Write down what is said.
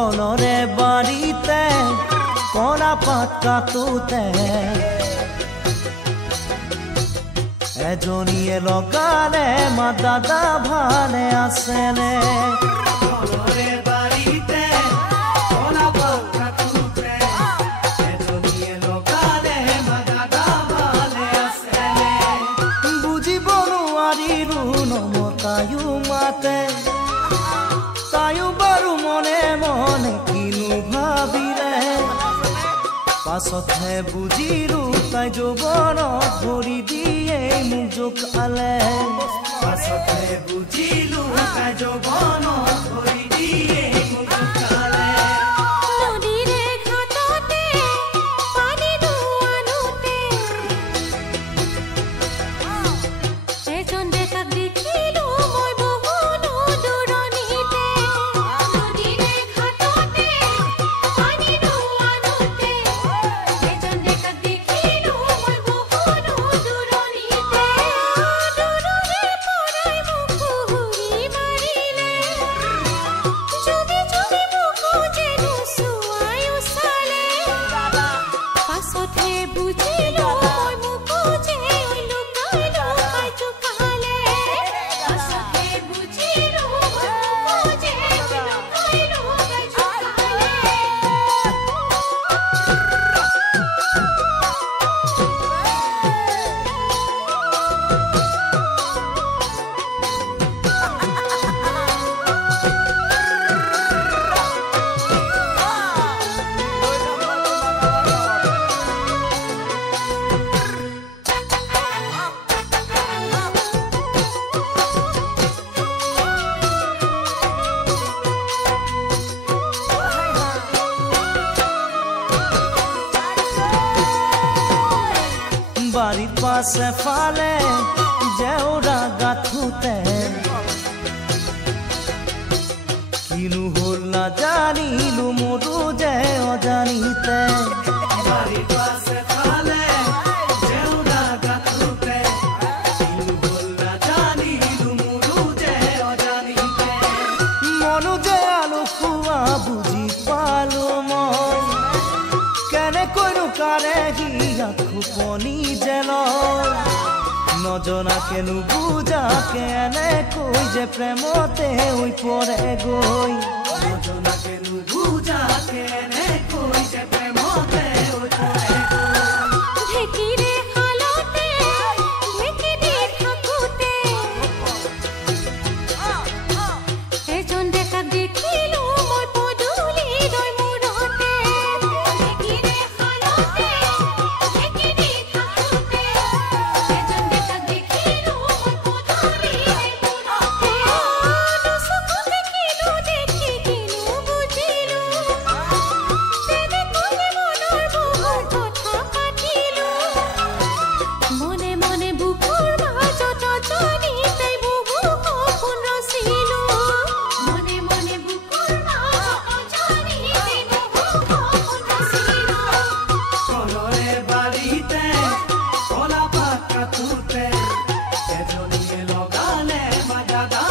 কলরে বাড়িতে কলা পাত কাটোতে এজনীয়ে লগালে মা দাদা ভালে আছেনে কলরে বাড়িতে কলা পাত কাটোতে এজনীয়ে লগালে মা দাদা ভালে আছেনে বুঝিব নোৱাৰিলো নমতায়ো মাতে তায়ো বাৰু মনে মনে কিনো ভাবিলে পাছতহে বুজিলো তাই যৌৱনত ভৰি দিয়ে মোক জোকালে পাছতহে বুজিলো তাই যৌৱনত ভৰি দিয়ে মোক জোকালে নদীৰে ঘাটতে পানী দুৱানোতে এজন ডেকাক দেখিলো মই বহুনো দূৰণিতে নদীৰে ঘাটতে পানী দুৱানোতে এজন ডেকাক দেখিলো মই বহুনো দূৰণিতে দূৰৰে পৰাই মোক ঘূৰি মাৰিলে চুবি চুবি মোকো যেনো চুৱাই চালে পাছতহে বুজিলো মই মোকো যে লুকাই লুকাই জোকালে পাছতহে বুজিলো মই মোকো যে লুকাই লুকাই জোকালে বাড়ির পাশে ফালে জেওরা গাথুতে কিনু হল না জানিলু মোরু যে অজানিতে বাড়ির পাশে ফালে জেউরা গাথুতে কিনু হল না জানিলু মোৰো যে অজানিতে মনু যে আলু খুয়া বুঝি পালো মই কেনেকৈনো কাৰে হিয়া খুপনি যেন নজনাকে নুবুজাকে এনেকৈ যে প্ৰেমতে হৈ পৰে গৈ নজনাকে নুবুজাকে এনেকৈ যে প্ৰেমতে হৈ পৰে ঢেকিৰে হালতে ঢেকি দি থাকোতে এজন ডেকাক দেখিলো মই পদূলি দৈ মূৰতে ঢেকিৰে হালতে ঢেকি দি থাকোতে এজন ডেকাক দেখিলো মই পদূলি দৈ মূৰতে দুচকু দেখিলো দেখি কিনো বুজিলো তেনেকৈ মনৰ বহু কথা পাতিলো মনে মনে বুকুৰ মাজত অজানিতে বহু সপোন ৰচিলো মনে মনে বুকুৰ মাজত অজানিতে বহু সপোন ৰচিলো কলৰে বাড়িতে কলা পাত কাটোতে এজনীয়ে লগালে মা দাদা